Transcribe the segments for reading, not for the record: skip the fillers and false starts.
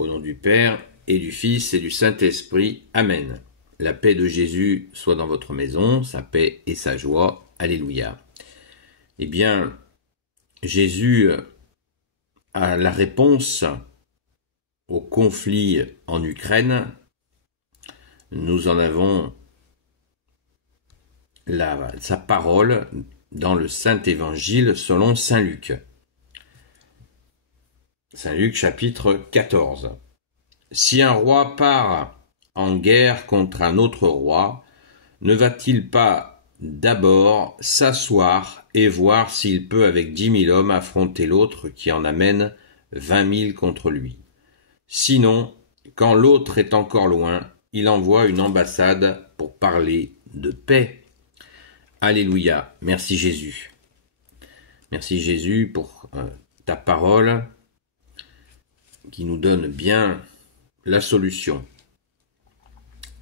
Au nom du Père, et du Fils, et du Saint-Esprit. Amen. La paix de Jésus soit dans votre maison, sa paix et sa joie. Alléluia. Eh bien, Jésus a la réponse au conflit en Ukraine. Nous en avons sa parole dans le Saint-Évangile selon Saint Luc. Saint Luc chapitre 14. Si un roi part en guerre contre un autre roi, ne va-t-il pas d'abord s'asseoir et voir s'il peut avec 10 000 hommes affronter l'autre qui en amène 20 000 contre lui? Sinon, quand l'autre est encore loin, il envoie une ambassade pour parler de paix. Alléluia. Merci Jésus. Merci Jésus pour ta parole qui nous donne bien la solution.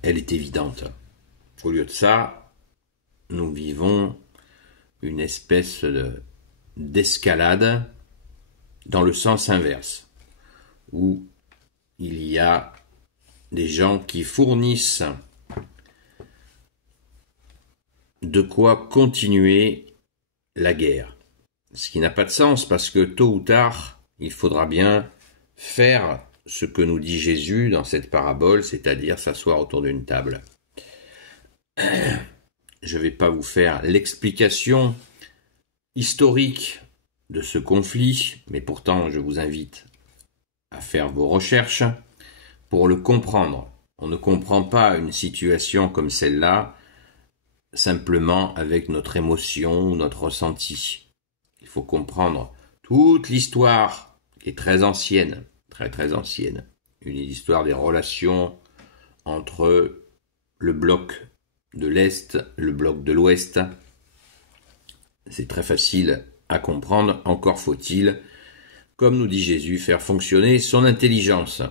Elle est évidente. Au lieu de ça, nous vivons une espèce d'escalade dans le sens inverse, où il y a des gens qui fournissent de quoi continuer la guerre. Ce qui n'a pas de sens parce que tôt ou tard, il faudra bien faire ce que nous dit Jésus dans cette parabole, c'est-à-dire s'asseoir autour d'une table. Je ne vais pas vous faire l'explication historique de ce conflit, mais pourtant je vous invite à faire vos recherches pour le comprendre. On ne comprend pas une situation comme celle-là simplement avec notre émotion ou notre ressenti. Il faut comprendre toute l'histoire qui est très ancienne, très ancienne. Une histoire des relations entre le bloc de l'Est, le bloc de l'Ouest. C'est très facile à comprendre, encore faut-il, comme nous dit Jésus, faire fonctionner son intelligence.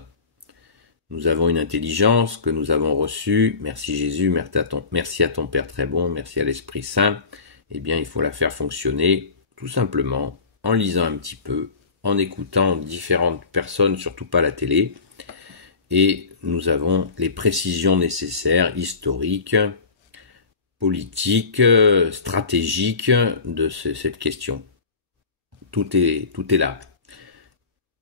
Nous avons une intelligence que nous avons reçue. Merci Jésus, merci à ton Père très bon, merci à l'Esprit Saint. Eh bien, il faut la faire fonctionner tout simplement en lisant un petit peu, en écoutant différentes personnes, surtout pas la télé. Et nous avons les précisions nécessaires, historiques, politiques, stratégiques de cette question. Tout est là.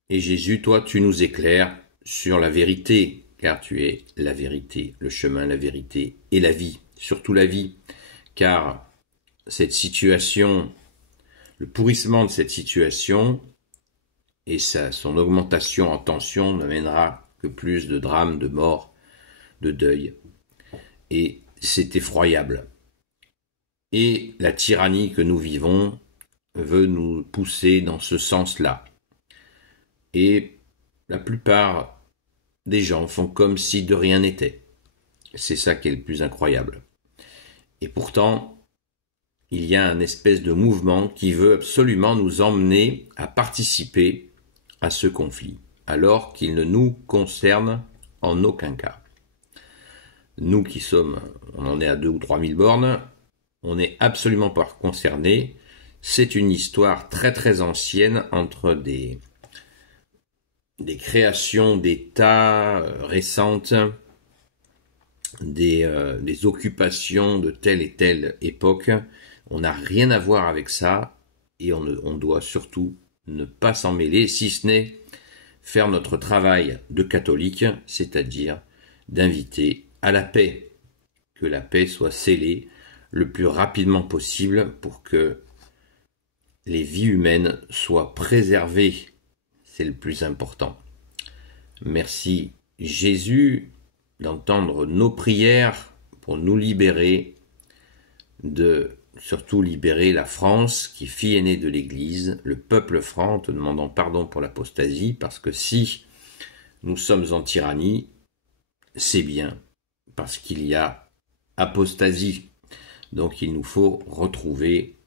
Et Jésus, toi, tu nous éclaires sur la vérité, car tu es la vérité, le chemin, la vérité et la vie, surtout la vie, car cette situation, le pourrissement de cette situation et son augmentation en tension ne mènera que plus de drames, de morts, de deuil, et c'est effroyable. Et la tyrannie que nous vivons veut nous pousser dans ce sens-là. Et la plupart des gens font comme si de rien n'était. C'est ça qui est le plus incroyable. Et pourtant, il y a un espèce de mouvement qui veut absolument nous emmener à participer à ce conflit, alors qu'il ne nous concerne en aucun cas. Nous qui sommes, on en est à 2 ou 3 000 bornes, on n'est absolument pas concernés. C'est une histoire très ancienne entre des créations d'États récentes, des occupations de telle et telle époque. On n'a rien à voir avec ça et on doit surtout ne pas s'en mêler, si ce n'est faire notre travail de catholique, c'est-à-dire d'inviter à la paix, que la paix soit scellée le plus rapidement possible pour que les vies humaines soient préservées. C'est le plus important. Merci Jésus d'entendre nos prières pour nous libérer, surtout libérer la France, qui est fille aînée de l'Église, le peuple franc, en te demandant pardon pour l'apostasie, parce que si nous sommes en tyrannie, c'est bien, parce qu'il y a apostasie. Donc il nous faut retrouver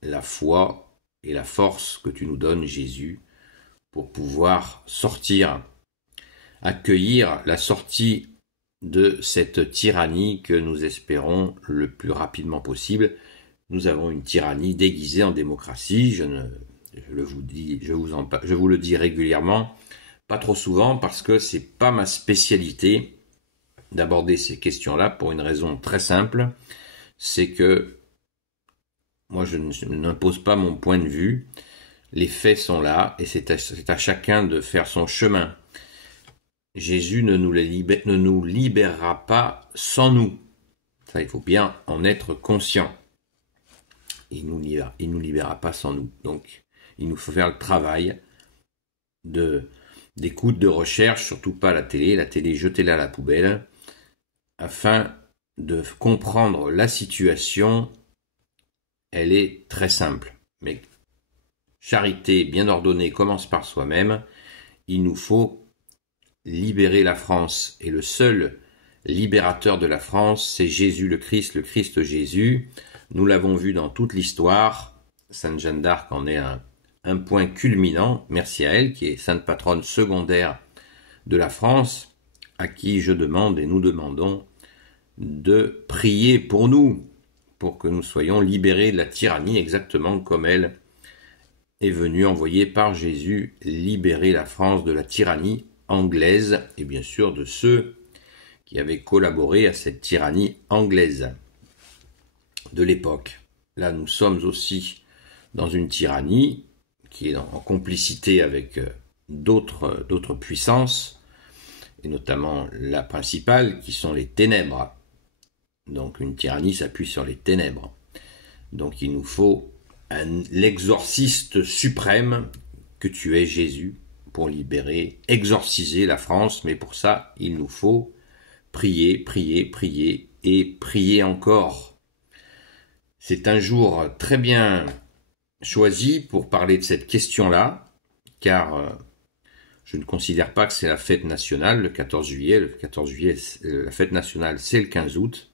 la foi et la force que tu nous donnes, Jésus, pour pouvoir sortir, accueillir la sortie de cette tyrannie que nous espérons le plus rapidement possible. Nous avons une tyrannie déguisée en démocratie, je vous le dis régulièrement, Pas trop souvent parce que c'est pas ma spécialité d'aborder ces questions-là pour une raison très simple, c'est que moi je n'impose pas mon point de vue, les faits sont là et c'est à chacun de faire son chemin. Jésus ne nous libérera pas sans nous. Ça, il faut bien en être conscient. Il nous libérera pas sans nous. Donc, il nous faut faire le travail d'écoute, de recherche, surtout pas la télé. La télé, jetez-la à la poubelle, afin de comprendre la situation. Elle est très simple. Mais charité bien ordonnée commence par soi-même. Il nous faut libérer la France. Et le seul libérateur de la France, c'est Jésus le Christ Jésus. Nous l'avons vu dans toute l'histoire. Sainte Jeanne d'Arc en est un point culminant. Merci à elle, qui est sainte patronne secondaire de la France, à qui je demande et nous demandons de prier pour nous, pour que nous soyons libérés de la tyrannie, exactement comme elle est venue envoyée par Jésus libérer la France de la tyrannie anglaise et bien sûr de ceux qui avaient collaboré à cette tyrannie anglaise de l'époque. Là, nous sommes aussi dans une tyrannie qui est en complicité avec d'autres puissances, et notamment la principale, qui sont les ténèbres. Donc une tyrannie s'appuie sur les ténèbres. Donc il nous faut l'exorciste suprême que tu es, Jésus, pour libérer, exorciser la France, mais pour ça, il nous faut prier, prier, prier et prier encore. C'est un jour très bien choisi pour parler de cette question-là, car je ne considère pas que c'est la fête nationale, le 14 juillet. Le 14 juillet, la fête nationale, c'est le 15 août.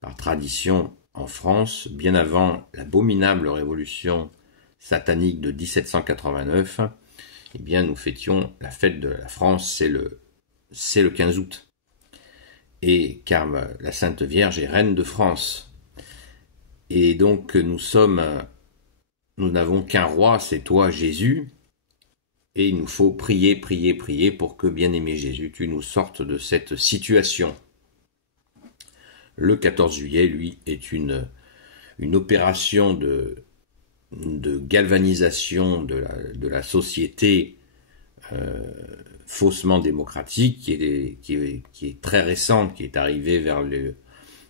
Par tradition, en France, bien avant l'abominable révolution satanique de 1789, eh bien, nous fêtions la fête de la France, c'est le 15 août. Et car la Sainte Vierge est reine de France. Et donc, nous n'avons qu'un roi, c'est toi, Jésus. Et il nous faut prier, prier, prier pour que, bien-aimé Jésus, tu nous sortes de cette situation. Le 14 juillet, lui, est une opération de galvanisation de la société faussement démocratique qui est très récente, qui est arrivée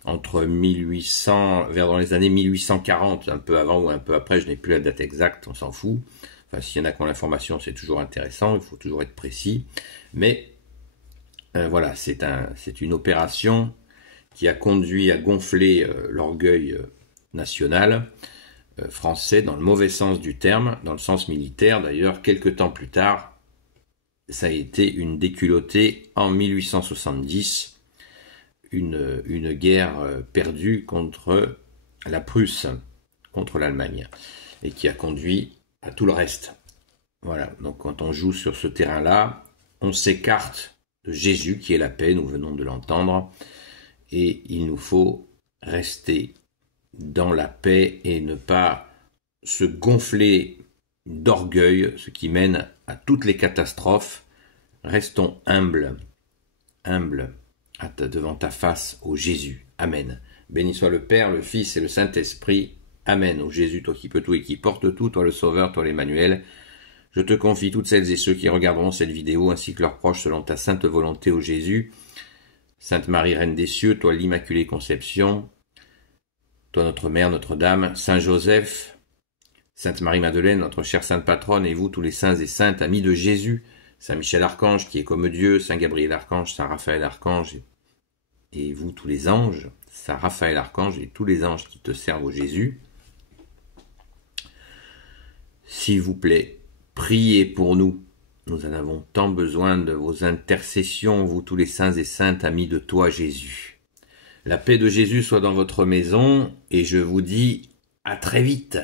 entre 1800, dans les années 1840, un peu avant ou un peu après, je n'ai plus la date exacte, on s'en fout. Enfin, s'il y en a qui ont l'information, c'est toujours intéressant, il faut toujours être précis. Mais voilà, c'est une opération qui a conduit à gonfler l'orgueil national français dans le mauvais sens du terme, dans le sens militaire d'ailleurs. Quelques temps plus tard, ça a été une déculottée en 1870, une guerre perdue contre la Prusse, contre l'Allemagne, et qui a conduit à tout le reste. Voilà, donc quand on joue sur ce terrain-là, on s'écarte de Jésus qui est la paix, nous venons de l'entendre, et il nous faut rester dans la paix et ne pas se gonfler d'orgueil, ce qui mène à toutes les catastrophes. Restons humbles devant ta face, ô Jésus. Amen. Béni soit le Père, le Fils et le Saint-Esprit. Amen. Ô Jésus, toi qui peux tout et qui portes tout, toi le Sauveur, toi l'Emmanuel, je te confie toutes celles et ceux qui regarderont cette vidéo ainsi que leurs proches selon ta sainte volonté, ô Jésus. Sainte Marie, Reine des cieux, toi l'Immaculée Conception, toi notre Mère, Notre-Dame, Saint Joseph, Sainte Marie-Madeleine, notre chère Sainte Patronne, et vous tous les saints et saintes, amis de Jésus, Saint Michel Archange qui est comme Dieu, Saint Gabriel Archange, Saint Raphaël Archange, et vous tous les anges, Saint Raphaël Archange et tous les anges qui te servent au Jésus. S'il vous plaît, priez pour nous. Nous en avons tant besoin de vos intercessions, vous tous les saints et saintes, amis de toi, Jésus. La paix de Jésus soit dans votre maison, et je vous dis à très vite.